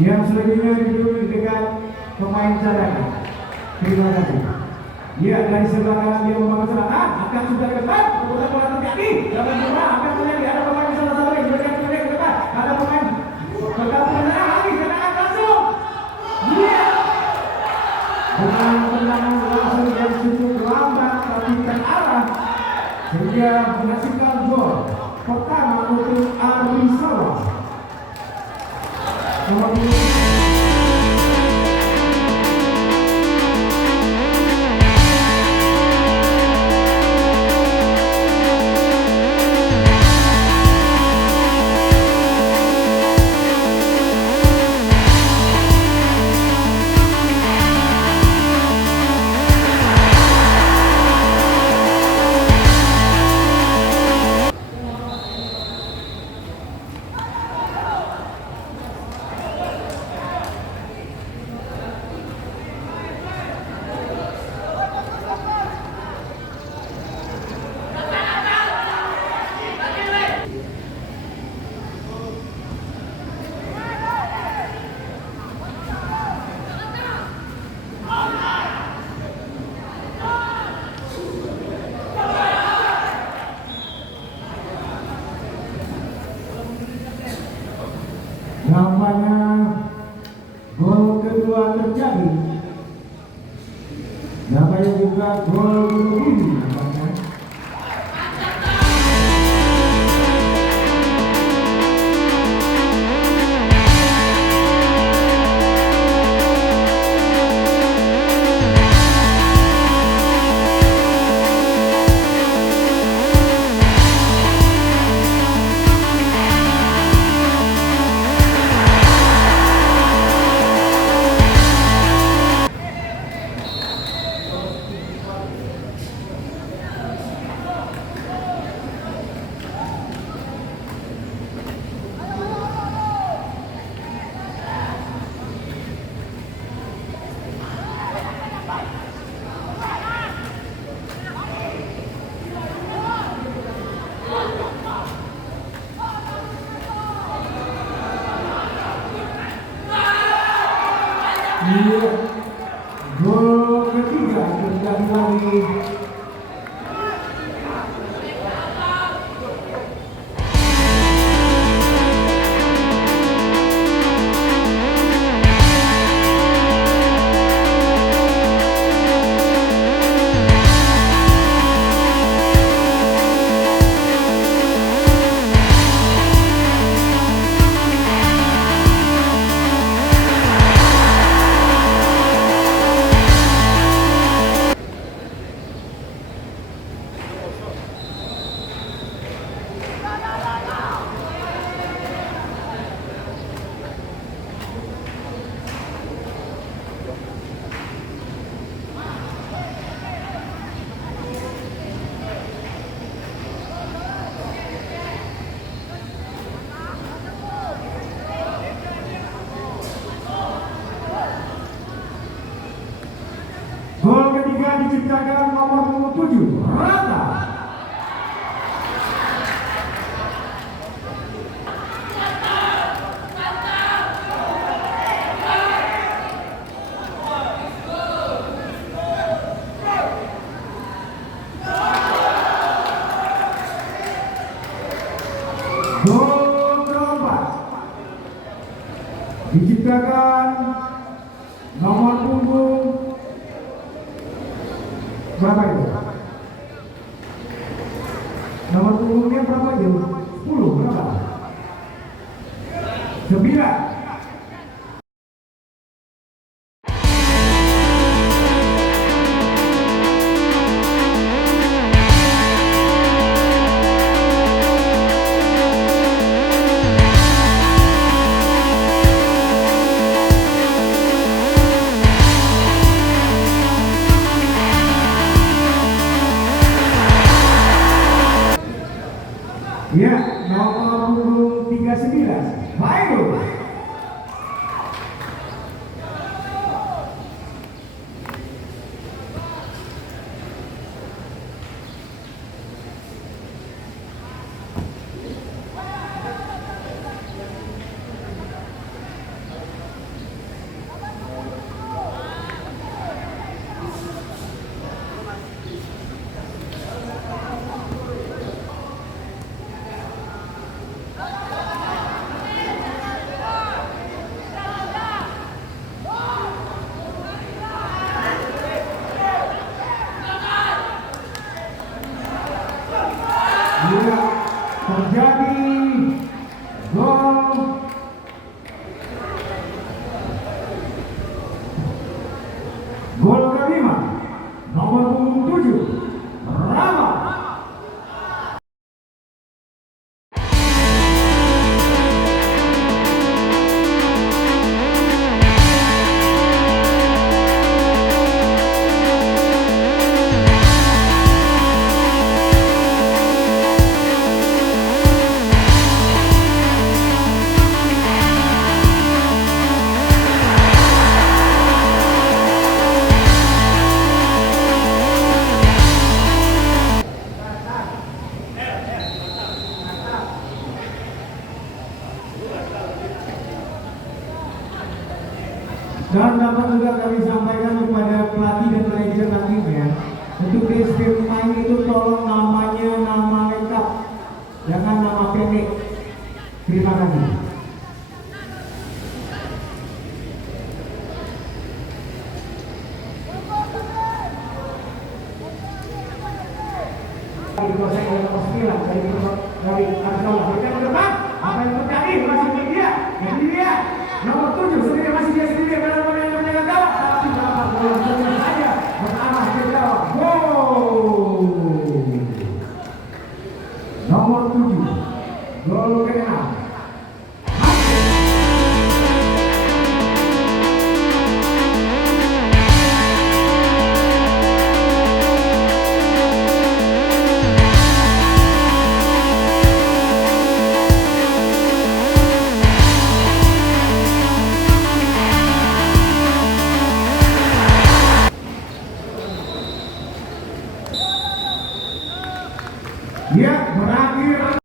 Yang selanjutnya duduk di dekat pemain cadangan. Terima kasih. Ya, dari sebelah kanan dia membangun serangan. Akan sudah ketat. Bola terjadi. Jangan lupa akan terjadi. Ada pemain di salah satu yang berikan ke depan. Ada pemain bergabung lagi. Cadangan langsung. Ya. Dengan tendangan langsung yang cukup lambat tapi terarah sehingga menghasilkan gol pertama untuk Arisawa. Nomor 2. Nampaknya gol kedua terjadi. Nampaknya juga gol bunuh diri. Gol ketiga terjadi lagi. Gol ketiga diciptakan nomor 7 Rata. Gol keempat diciptakan nomor punggung berapa itu? Nomor punggungnya berapa itu? 10 berapa? 9. Ya, nomor punggung 39 Bayu. Ya, terjadi gol kelima nomor punggung 7 Rama. Dan dapat juga kami sampaikan kepada pelatih dan manajer nantinya, untuk di setiap pemain itu tolong namanya nama lengkap, jangan nama pendek. Terima kasih. Dikuasai oleh nomor 9 dari Arsenal. Berikan ke depan. Apa yang terjadi? Masih dia. Jadi dia. Nomor 7 sendiri masih dia sendiri. Benar-benar yang menjaga gawang. Tapi berapa bola saja berarah ke gawang. Wow. Nomor 7. Gol ke-6. Ya, berakhir.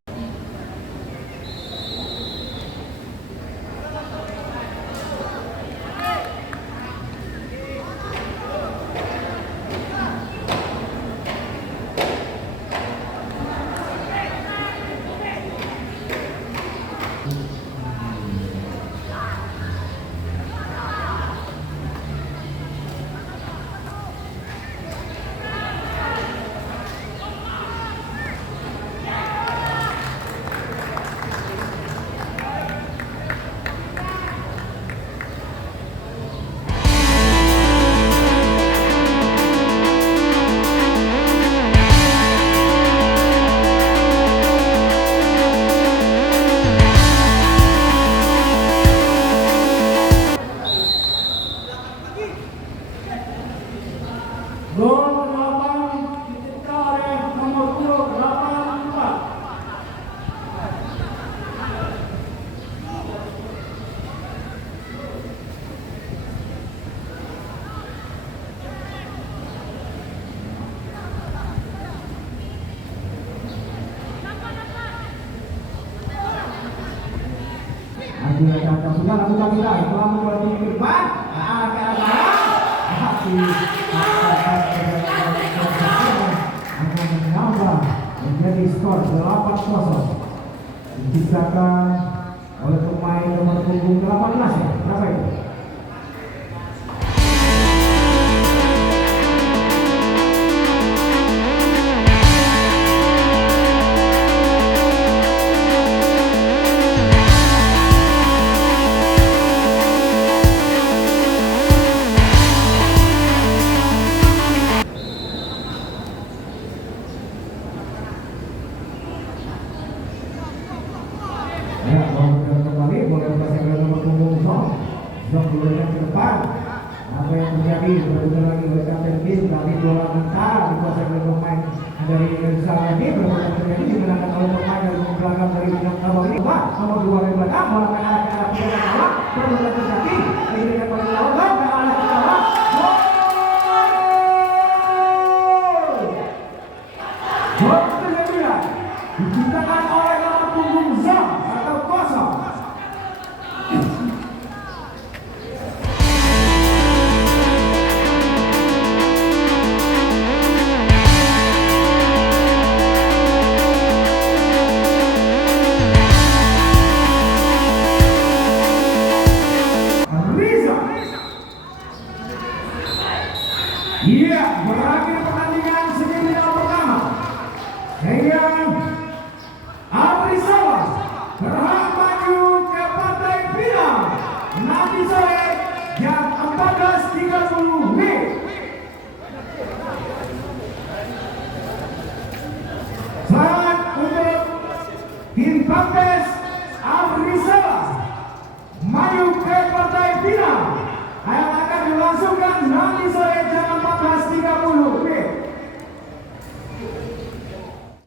Gol ke-8 dicetak oleh nomor 84. Sudah lakukan kita setelah membuat tim ke depan. Akan menambah menjadi skor 8-0 diciptakan oleh pemain nomor punggung 18 ya. Berapa itu? Ya, kembali boleh dikasih ke nomor punggung Zong keluarkan ke depan. Apa yang terjadi? Berputar lagi oleh Kapten Bin. Kali bola mental dikuasai oleh pemain dari Rizal ini. Berputar terjadi dimenangkan oleh pemain dari belakang dari Bintang Kabel ini. Nomor 2 dari belakang bola ke arah tidak kalah. Berputar terjadi diberikan oleh lawan ke arah ke bawah. Gol ke-9 diciptakan oleh nomor punggung Zong atau kosong. Bangkes Afrizal maju ke partai final yang akan dilangsungkan nanti sore jam 14.30.